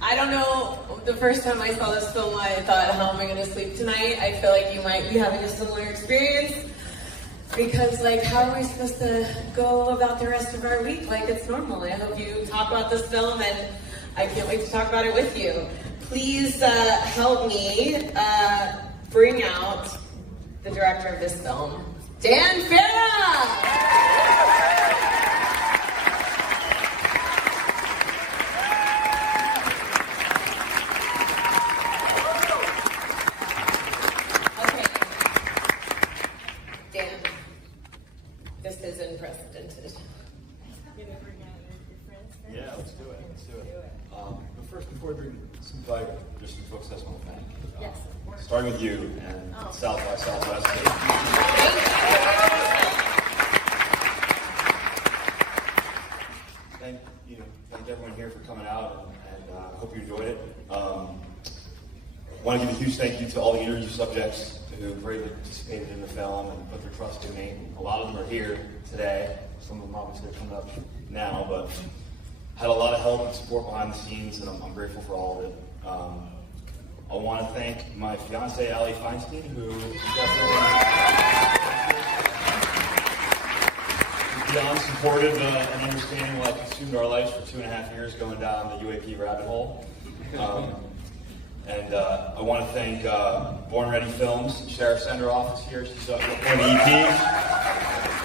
I don't know, the first time I saw this film, I thought, how am I gonna sleep tonight? I feel like you might be having a similar experience. Because, like, how are we supposed to go about the rest of our week like it's normal? I hope you talk about this film, and I can't wait to talk about it with you. Please help me bring out the director of this film, Dan Farah! This is unprecedented. Yeah, let's do it. But first, before we bring some value, just some folks I just want to thank. Yes. Starting with you and South by Southwest. Thank everyone here for coming out, and I hope you enjoyed it. I want to give a huge thank you to all the interview subjects who bravely participated in the film and put their trust in me. A lot of them are here today. Some of them obviously are coming up now, but had a lot of help and support behind the scenes, and I'm grateful for all of it. I want to thank my fiance, Allie Feinstein, who definitely beyond supportive and understanding what consumed our lives for 2.5 years going down the UAP rabbit hole. And I want to thank Born Ready Films, Sheriff Sender Office here. She's one of the EPs.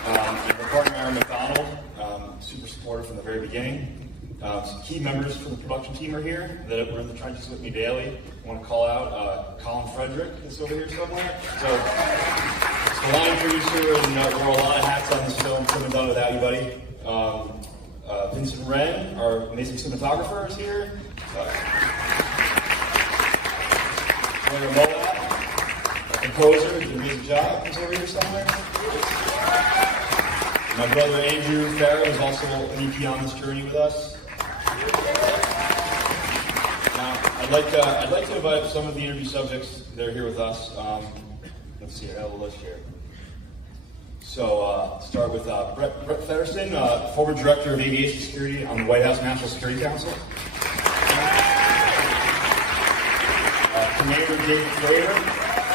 And her partner, Aaron McDonald, super supportive from the very beginning. Some key members from the production team are here that were in the trenches with me daily. I want to call out Colin Frederick is over here somewhere. So, the line producer, and wore a lot of hats on this film. Couldn't have done it without you, buddy. Vincent Wren, our amazing cinematographer, is here. A composer, did an amazing job. He's over here somewhere. My brother Andrew Farah is also an EP on this journey with us. Now, I'd like to invite some of the interview subjects that are here with us. Let's see, I have a list here. So, start with Brett Federson, former director of aviation security on the White House National Security Council. Commander David Frater,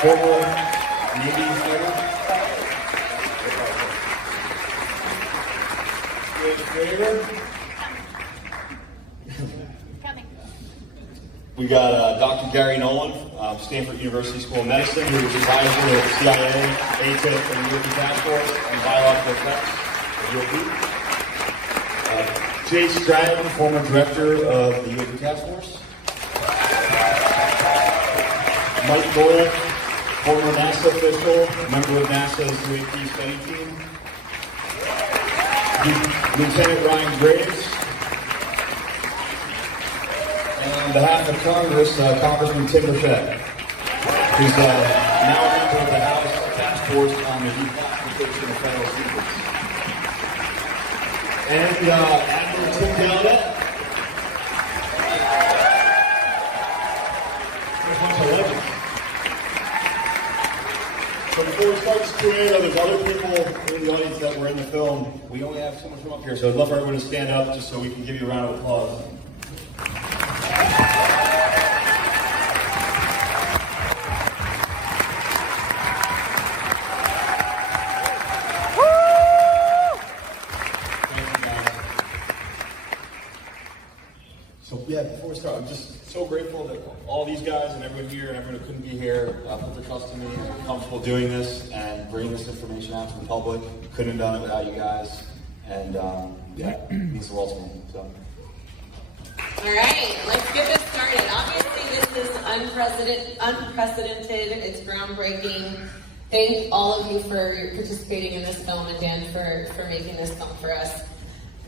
former Navy fighter. David Frater. We got Dr. Gary Nolan, Stanford University School of Medicine, who was advisor of the CIA, ATIP, and the European Task Force on biological effects. Jay Stratton, former director of the European Task Force. Mike Boyle, former NASA official, member of NASA's UAP study team. Lieutenant Ryan Graves. And on behalf of Congress, Congressman Tim Burchett, who's now a member of the House Task Force on the declassification of federal secrets. And Admiral Tim Gallaudet. So before we start this Q&A, there's other people in the audience that were in the film. We only have so much room up here, so I'd love for everyone to stand up just so we can give you a round of applause. So yeah, before we start, I'm just so grateful that all these guys and everyone here and everyone who couldn't be here put their trust in me and are comfortable doing this and bringing this information out to the public. Couldn't have done it without you guys, and yeah, it means the world to me. So. All right, let's get this started. Obviously, this is unprecedented. It's groundbreaking. Thank all of you for participating in this film, and Dan for making this film for us.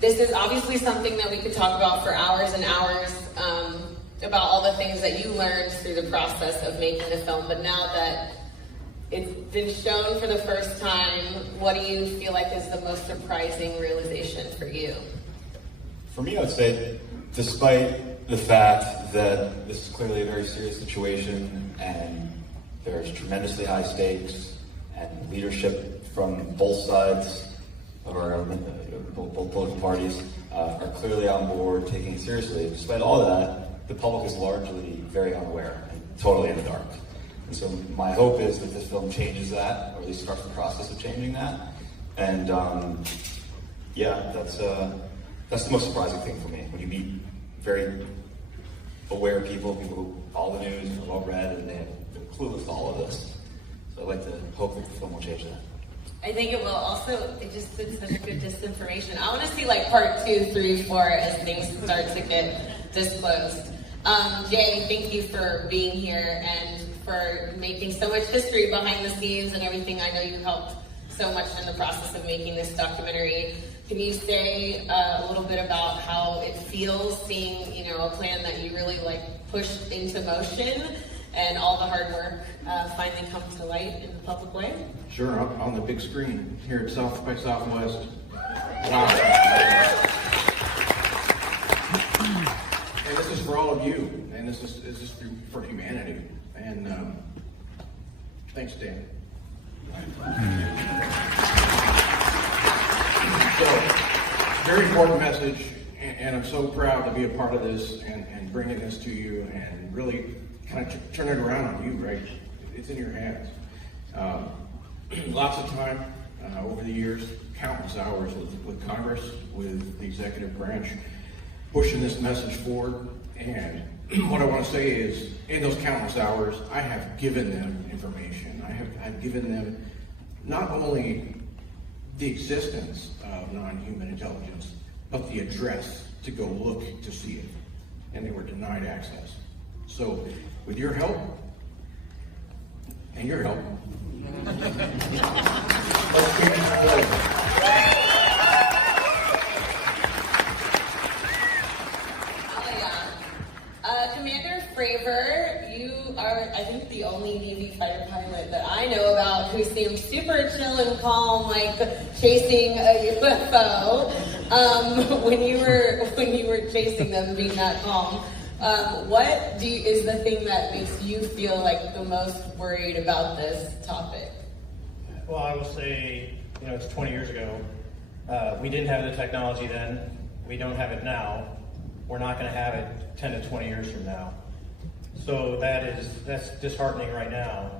This is obviously something that we could talk about for hours and hours, about all the things that you learned through the process of making the film. But now that it's been shown for the first time, what do you feel like is the most surprising realization for you? For me, I would say, despite the fact that this is clearly a very serious situation and there's tremendously high stakes and leadership from both sides of our government, both political parties, are clearly on board, taking it seriously. Despite all of that, the public is largely very unaware and totally in the dark. And so my hope is that this film changes that, or at least starts the process of changing that. And yeah, that's the most surprising thing for me. When you meet very aware people who follow the news, are well read, and they're clueless to all of this. So I'd like to hope that the film will change that. I think it will also, it just did such good disinformation. I want to see like part 2, 3, 4 as things start to get disclosed. Jay, thank you for being here and for making so much history behind the scenes and everything. I know you helped so much in the process of making this documentary. Can you say a little bit about how it feels seeing, you know, a plan that you really like pushed into motion and all the hard work finally come to light in the public way? Sure, on the big screen here at South by Southwest. Wow. And this is for all of you, and this is for humanity. And thanks, Dan. So, very important message, and I'm so proud to be a part of this and bringing this to you and really kind of turn it around on you, right? It's in your hands. Lots of time over the years, countless hours with Congress, with the executive branch, pushing this message forward. And what I want to say is, in those countless hours, I have given them information. I've given them not only the existence of non-human intelligence, but the address to go look to see it. And they were denied access. So, with your help, and your help, let's keep this forward. Commander Fravor, you are, I think, the only Navy fighter pilot that I know about who seems super chill and calm, like chasing a UFO. When you were chasing them, being that calm, what is the thing that makes you feel like the most worried about this topic? Well, I will say, you know, it's 20 years ago. We didn't have the technology then. We don't have it now. We're not going to have it 10 to 20 years from now. So that's disheartening right now.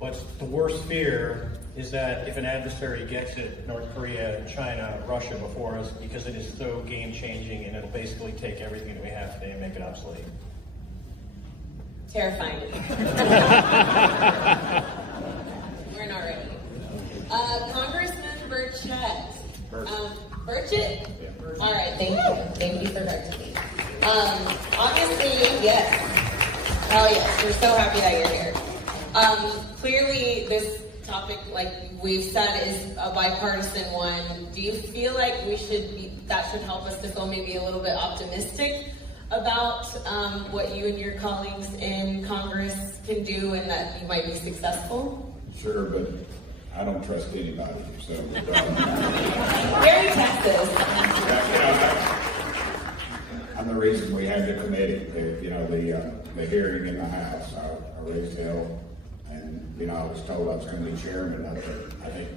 What's the worst fear is that if an adversary gets it, North Korea, China, Russia before us, because it is so game-changing and it'll basically take everything that we have today and make it obsolete. Terrifying. We're not ready. Congressman Burchett. Burchett? All right, thank you. Thank you for correcting me. Obviously, yes. Oh yes, we're so happy that you're here. Clearly, this topic, like we've said, is a bipartisan one. Do you feel like that should help us to feel maybe a little bit optimistic about what you and your colleagues in Congress can do and that you might be successful? Sure, but I don't trust anybody, so. Very Texas. I'm the reason we had the committee, the hearing in the House. I raised hell, and I was told I was going to be chairman after, I think,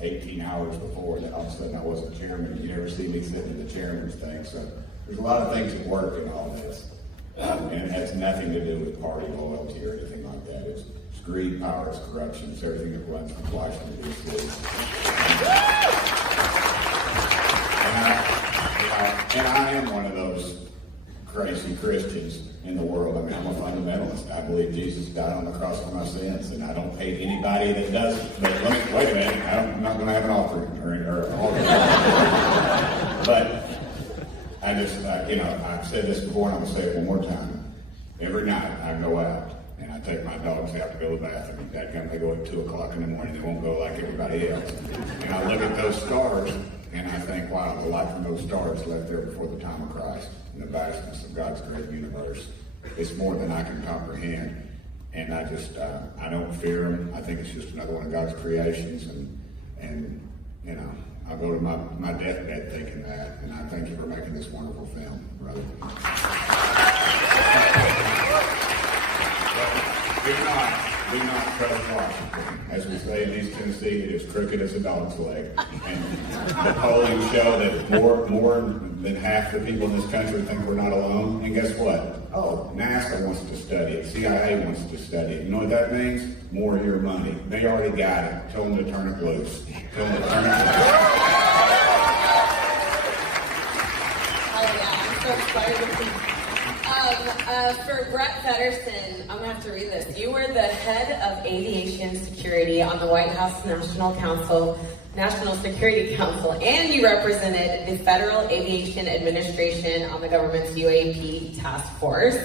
18 hours before, and then all of a sudden I wasn't chairman. You never see me sitting in the chairman's thing, so there's a lot of things that work in all this. And it has nothing to do with party loyalty or anything like that. It's greed, power, it's corruption, it's everything that runs from Washington, D.C. And I am one of those crazy Christians in the world. I mean, I'm a fundamentalist. I believe Jesus died on the cross for my sins, and I don't hate anybody that doesn't. But wait a minute, I'm not going to have an offering or an altar. But I just, I've said this before, and I'm going to say it one more time. Every night I go out, and I take my dogs out to go to the bathroom. They go at 2 o'clock in the morning. They won't go like everybody else. And I look at those stars, and I think, wow, the light from those stars left there before the time of Christ. And the vastness of God's great universe. It's more than I can comprehend. And I just, I don't fear him. I think it's just another one of God's creations. And I'll go to my deathbed thinking that. And I thank you for making this wonderful film, brother. Do not trust Washington. As we say in East Tennessee, it is crooked as a dog's leg. And the polling show that more than half the people in this country think we're not alone. And guess what? Oh, NASA wants to study it. CIA wants to study it. You know what that means? More of your money. They already got it. Tell them to turn it loose. Tell them to turn it loose. Oh yeah, I'm so excited. For Brett Feddersen, I'm gonna have to read this. You were the head of aviation security on the White House National Security Council, and you represented the Federal Aviation Administration on the government's UAP task force.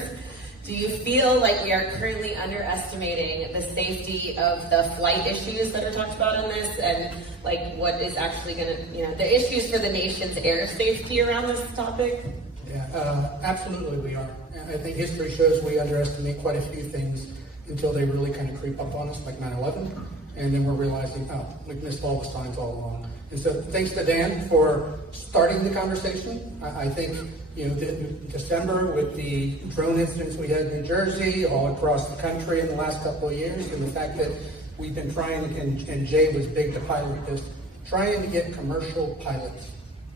Do you feel like we are currently underestimating the safety of the flight issues that are talked about in this, and like what is actually gonna, the issues for the nation's air safety around this topic? Yeah, absolutely we are. I think history shows we underestimate quite a few things until they really kind of creep up on us, like 9/11, and then we're realizing, oh, we've missed all the signs all along. And so thanks to Dan for starting the conversation. I think, December with the drone incidents we had in New Jersey, all across the country in the last couple of years, and the fact that we've been trying, and Jay was big to pilot this, trying to get commercial pilots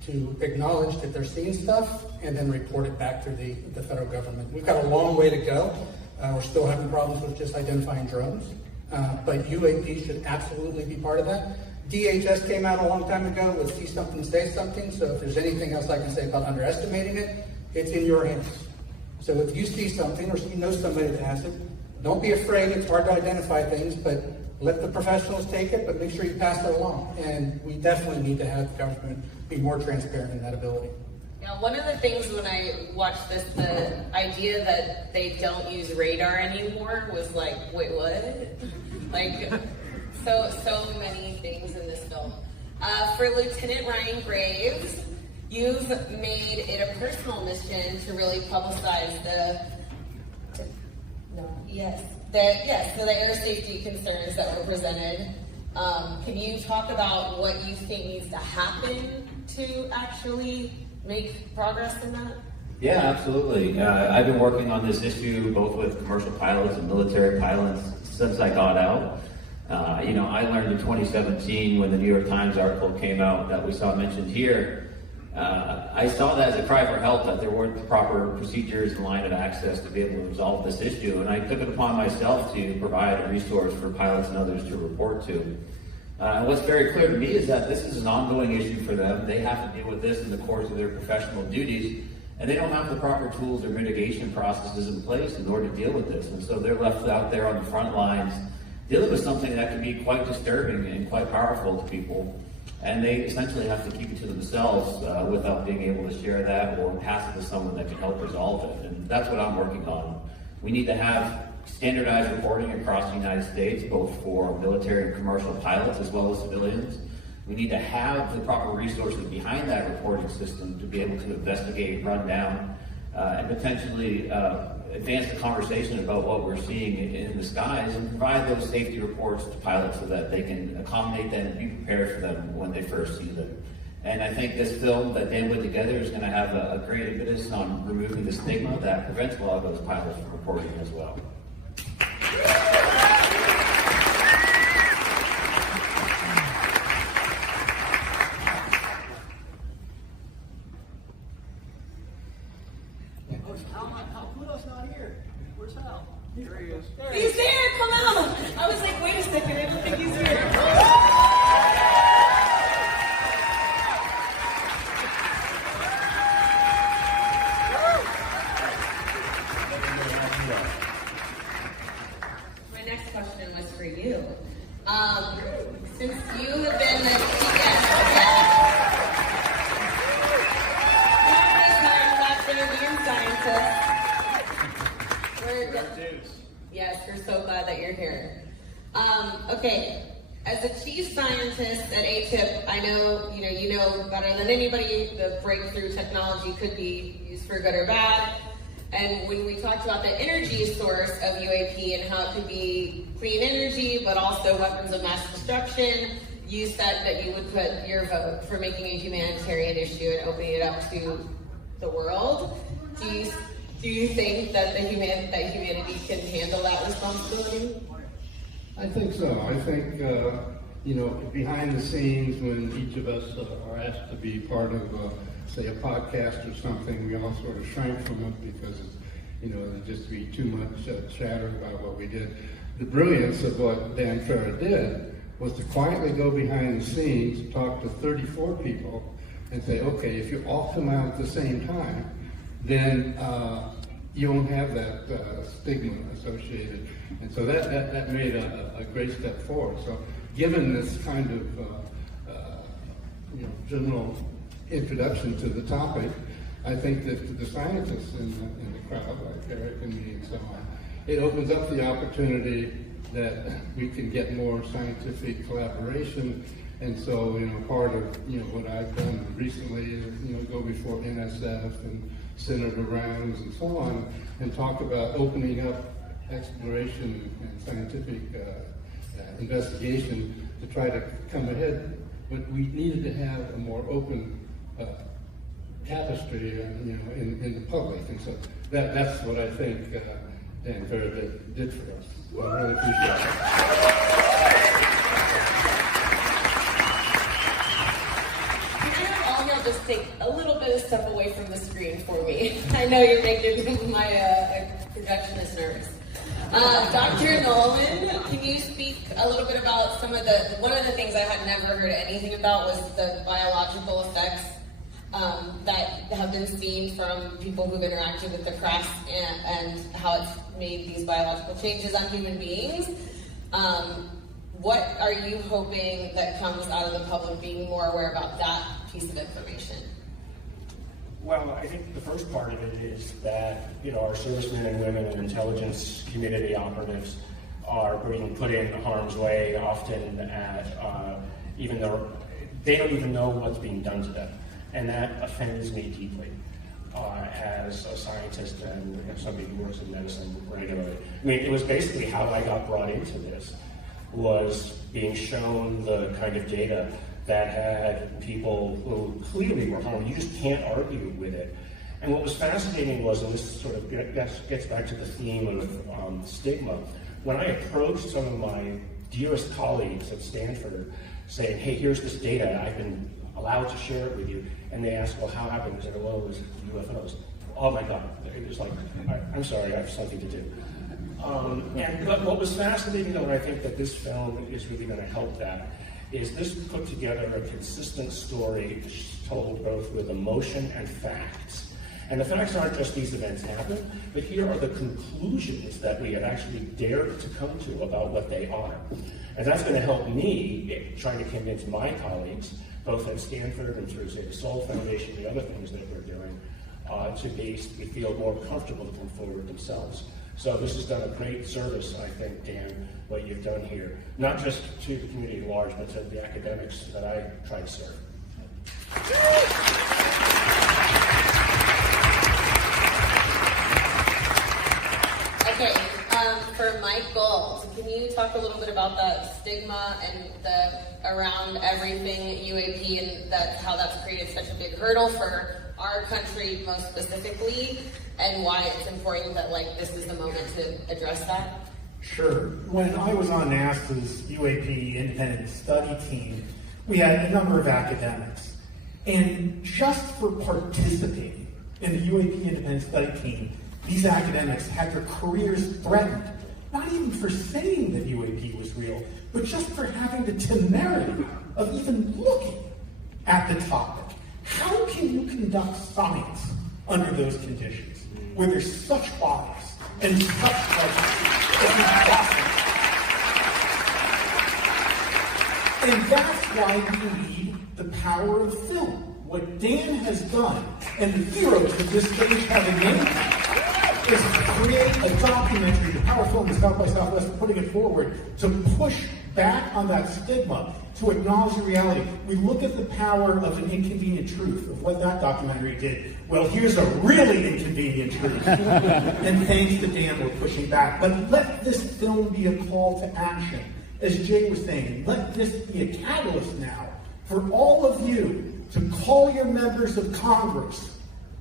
to acknowledge that they're seeing stuff and then report it back to the federal government. We've got a long way to go. We're still having problems with just identifying drones, but UAP should absolutely be part of that. DHS came out a long time ago with see something, say something, so if there's anything else I can say about underestimating it, it's in your hands. So if you see something or you know somebody that has it, don't be afraid. It's hard to identify things, but let the professionals take it, but make sure you pass it along. And we definitely need to have the government be more transparent in that ability. Now, one of the things when I watched this, the idea that they don't use radar anymore was like, wait, what? Like, so many things in this film. For Lieutenant Ryan Graves, you've made it a personal mission to really publicize the air safety concerns that were presented. Can you talk about what you think needs to happen to actually make progress in that? Yeah, absolutely. I've been working on this issue both with commercial pilots and military pilots since I got out. I learned in 2017 when the New York Times article came out that we saw mentioned here. I saw that as a cry for help, that there weren't the proper procedures and line of access to be able to resolve this issue, and I took it upon myself to provide a resource for pilots and others to report to. And what's very clear to me is that this is an ongoing issue for them. They have to deal with this in the course of their professional duties, and they don't have the proper tools or mitigation processes in place in order to deal with this. And so they're left out there on the front lines dealing with something that can be quite disturbing and quite powerful to people. And they essentially have to keep it to themselves without being able to share that or pass it to someone that can help resolve it. And that's what I'm working on. We need to have standardized reporting across the United States, both for military and commercial pilots as well as civilians. We need to have the proper resources behind that reporting system to be able to investigate, run down, and potentially advance the conversation about what we're seeing in the skies and provide those safety reports to pilots so that they can accommodate them and be prepared for them when they first see them. And I think this film that Dan put together is going to have a great impetus on removing the stigma that prevents a lot of those pilots from reporting as well. He's there, come out! I was like, wait a second, I don't think he's here. My next question was for you. Since you have been the scientist, yes, we're so glad that you're here. Okay, as a chief scientist at ATIP, I know you know better than anybody the breakthrough technology could be used for good or bad. And when we talked about the energy source of UAP and how it could be clean energy, but also weapons of mass destruction, you said that you would put your vote for making a humanitarian issue and opening it up to the world. Do you think that humanity can handle that responsibility? I think so. I think, you know, behind the scenes, when each of us are asked to be part of, say, a podcast or something, we all sort of shrank from it because, you know, there'd just be too much chatter about what we did. The brilliance of what Dan Farah did was to quietly go behind the scenes, talk to 34 people, and say, okay, if you all come out at the same time, then you won't have that stigma associated. And so that made a great step forward. So given this kind of you know, general introduction to the topic, I think that the scientists in the crowd, like Eric and me and so on, it opens up the opportunity that we can get more scientific collaboration. And so, you know, part of, you know, what I've done recently is, you know, go before NSF and Senator Rounds and so on, and talk about opening up exploration and scientific investigation to try to come ahead. But we needed to have a more open tapestry, you know, in the public. And so that's what I think Dan Farah did for us. So I really appreciate it. Just take a little bit of step away from the screen for me. I know you're making my projectionist nervous. Dr. Nolan, can you speak a little bit about some of one of the things I had never heard anything about was the biological effects that have been seen from people who've interacted with the press and how it's made these biological changes on human beings. What are you hoping that comes out of the public being more aware about that piece of information? Well, I think the first part of it is that, you know, our servicemen and women and intelligence community operatives are being put in harm's way often at, even though they don't even know what's being done to them. And that offends me deeply as a scientist and somebody who works in medicine regularly. I mean, it was basically how I got brought into this, was being shown the kind of data that had people who clearly were harmed. You just can't argue with it. And what was fascinating was, and this sort of gets back to the theme of stigma, when I approached some of my dearest colleagues at Stanford saying, hey, here's this data, I've been allowed to share it with you, and they asked, well, how happened? I said, well, it was UFOs. Oh my God, it was like, I'm sorry, I have something to do. But what was fascinating, though, and I think that this film is really going to help that, is this put together a consistent story told both with emotion and facts. And the facts aren't just these events happen, but here are the conclusions that we have actually dared to come to about what they are. And that's going to help me trying to convince my colleagues, both at Stanford and through, say, the Soul Foundation, the other things that we're doing, to feel more comfortable to come forward themselves. So this has done a great service, I think, Dan, what you've done here, not just to the community at large, but to the academics that I try to serve. Okay, for Michael, can you talk a little bit about the stigma and around everything UAP and how that's created such a big hurdle for our country most specifically, and why it's important that this is the moment to address that? Sure. When I was on NASA's UAP independent study team, we had a number of academics. And just for participating in the UAP independent study team, these academics had their careers threatened, not even for saying that UAP was real, but just for having the temerity of even looking at the topic. How can you conduct science under those conditions, where there's such bias and such prejudice? And that's why we need the power of film. What Dan has done, and the heroes of this stage have enabled, is to create a documentary, the power of film is South by Southwest, putting it forward to push back on that stigma, to acknowledge the reality. We look at the power of an inconvenient truth, of what that documentary did. Well, here's a really inconvenient truth. And thanks to Dan, we're pushing back. But let this film be a call to action. As Jay was saying, let this be a catalyst now for all of you to call your members of Congress,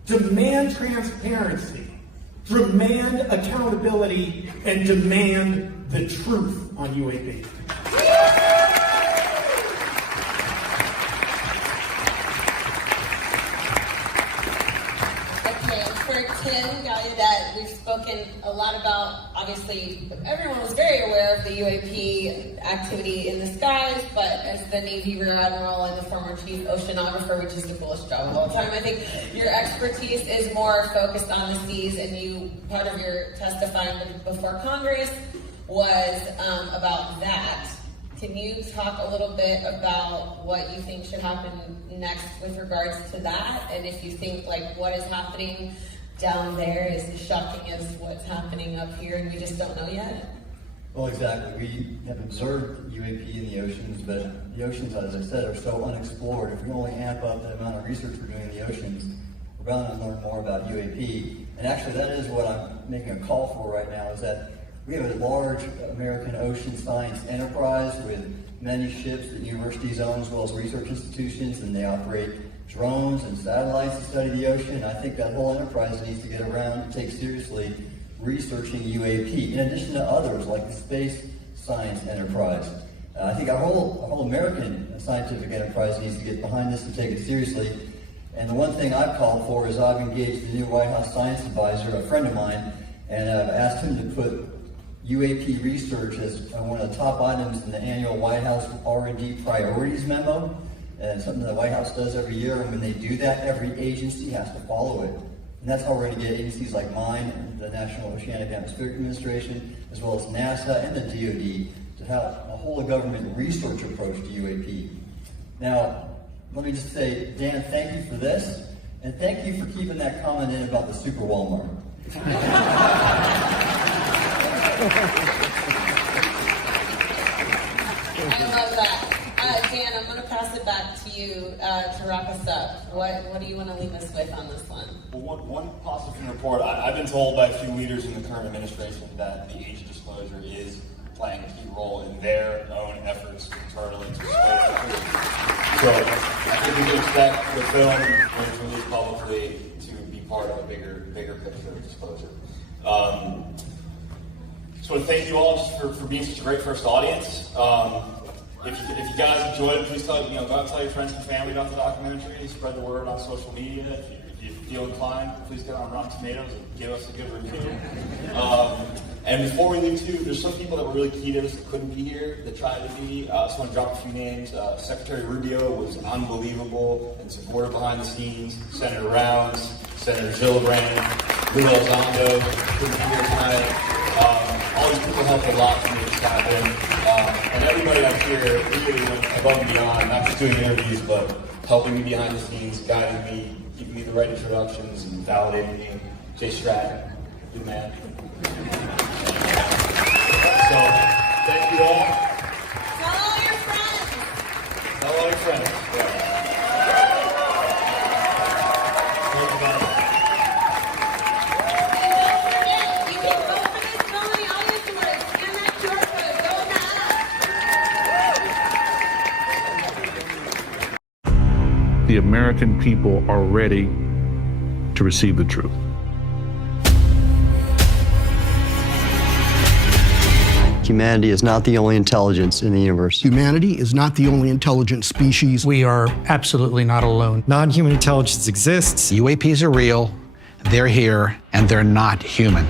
demand transparency, demand accountability, and demand the truth on UAP. Tim, Gallaudet, we've spoken a lot about, obviously, everyone was very aware of the UAP activity in the skies, but as the Navy Rear Admiral and the former Chief Oceanographer, which is the coolest job of all time, I think your expertise is more focused on the seas, and part of your testifying before Congress was about that. Can you talk a little bit about what you think should happen next with regards to that, and if you think what is happening down there is as shocking as what's happening up here and we just don't know yet? Well, exactly. We have observed UAP in the oceans, but the oceans, as I said, are so unexplored. If we only amp up the amount of research we're doing in the oceans, we're bound to learn more about UAP. And actually, that is what I'm making a call for right now, is that we have a large American ocean science enterprise with many ships that universities own, as well as research institutions, and they operate drones and satellites to study the ocean. I think that whole enterprise needs to get around and take seriously researching UAP, in addition to others like the space science enterprise. I think our whole American scientific enterprise needs to get behind this and take it seriously. And the one thing I've called for is I've engaged the new White House science advisor, a friend of mine, and I've asked him to put UAP research as one of the top items in the annual White House R&D priorities memo. And something the White House does every year, and when they do that, every agency has to follow it. And that's how we're going to get agencies like mine, the National Oceanic Atmospheric Administration, as well as NASA and the DoD, to have a whole of government research approach to UAP. Now, let me just say, Dan, thank you for this, and thank you for keeping that comment in about the Super Walmart. I love that. Dan, I'm going to pass it back to you to wrap us up. What do you want to leave us with on this one? Well, one positive report. I've been told by a few leaders in the current administration that the age of disclosure is playing a key role in their own efforts internally to disclose the truth. So I think we can expect the film, when it's released publicly, to be part of a bigger picture of disclosure. So I want to thank you all just for being such a great first audience. If you guys enjoyed it, please go out and tell your friends and family about the documentary. Spread the word on social media. If you feel inclined, please get on Rotten Tomatoes and give us a good review. And before we leave too, there's some people that were really key to this that couldn't be here, that tried to be. I just want to drop a few names. Secretary Rubio was unbelievable and supportive behind the scenes. Senator Rounds, Senator Gillibrand, Lou Elizondo couldn't be here tonight. All these people helped a lot to make this happen. And everybody up here really went above and beyond, not just doing interviews, but helping me behind the scenes, guiding me, giving me the right introductions, and validating me. Jay Stratton, good man. So, thank you all. Tell all your friends. Tell all your friends. Yeah. The American people are ready to receive the truth. Humanity is not the only intelligence in the universe. Humanity is not the only intelligent species. We are absolutely not alone. Non-human intelligence exists. UAPs are real, they're here, and they're not human.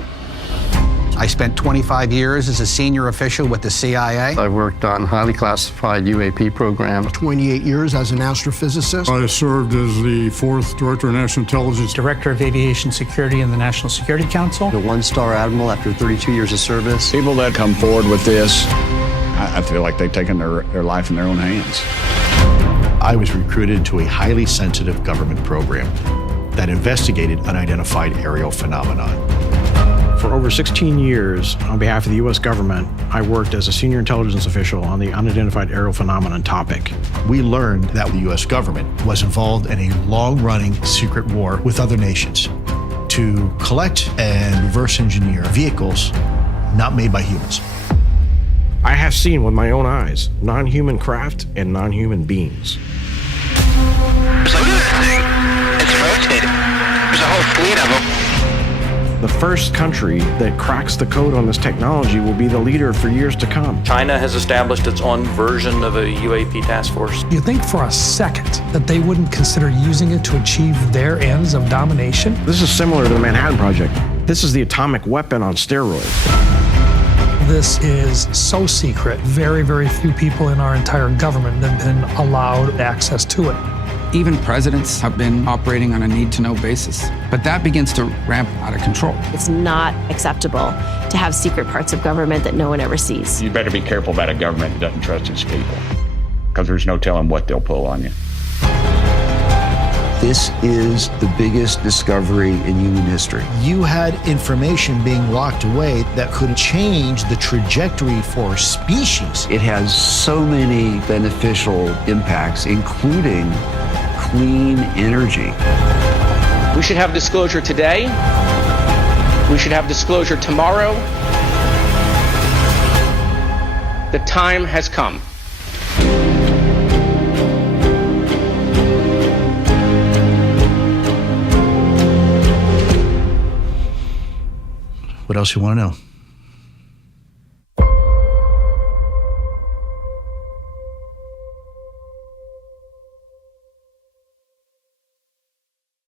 I spent 25 years as a senior official with the CIA. I've worked on highly classified UAP programs. 28 years as an astrophysicist. I served as the 4th Director of National Intelligence. Director of Aviation Security in the National Security Council. The 1-star admiral after 32 years of service. People that come forward with this, I feel like they've taken their life in their own hands. I was recruited to a highly sensitive government program that investigated unidentified aerial phenomenon. For over 16 years, on behalf of the U.S. government, I worked as a senior intelligence official on the unidentified aerial phenomenon topic. We learned that the U.S. government was involved in a long-running secret war with other nations to collect and reverse engineer vehicles not made by humans. I have seen with my own eyes non-human craft and non-human beings. So look at that thing. It's rotating. There's a whole fleet of them. The first country that cracks the code on this technology will be the leader for years to come. China has established its own version of a UAP task force. You think for a second that they wouldn't consider using it to achieve their ends of domination? This is similar to the Manhattan Project. This is the atomic weapon on steroids. This is so secret. Very, very few people in our entire government have been allowed access to it. Even presidents have been operating on a need-to-know basis, but that begins to ramp out of control. It's not acceptable to have secret parts of government that no one ever sees. You better be careful about a government that doesn't trust its people, because there's no telling what they'll pull on you. This is the biggest discovery in human history. You had information being locked away that could change the trajectory for species. It has so many beneficial impacts, including clean energy. We should have disclosure today. We should have disclosure tomorrow. The time has come. What else you want to know?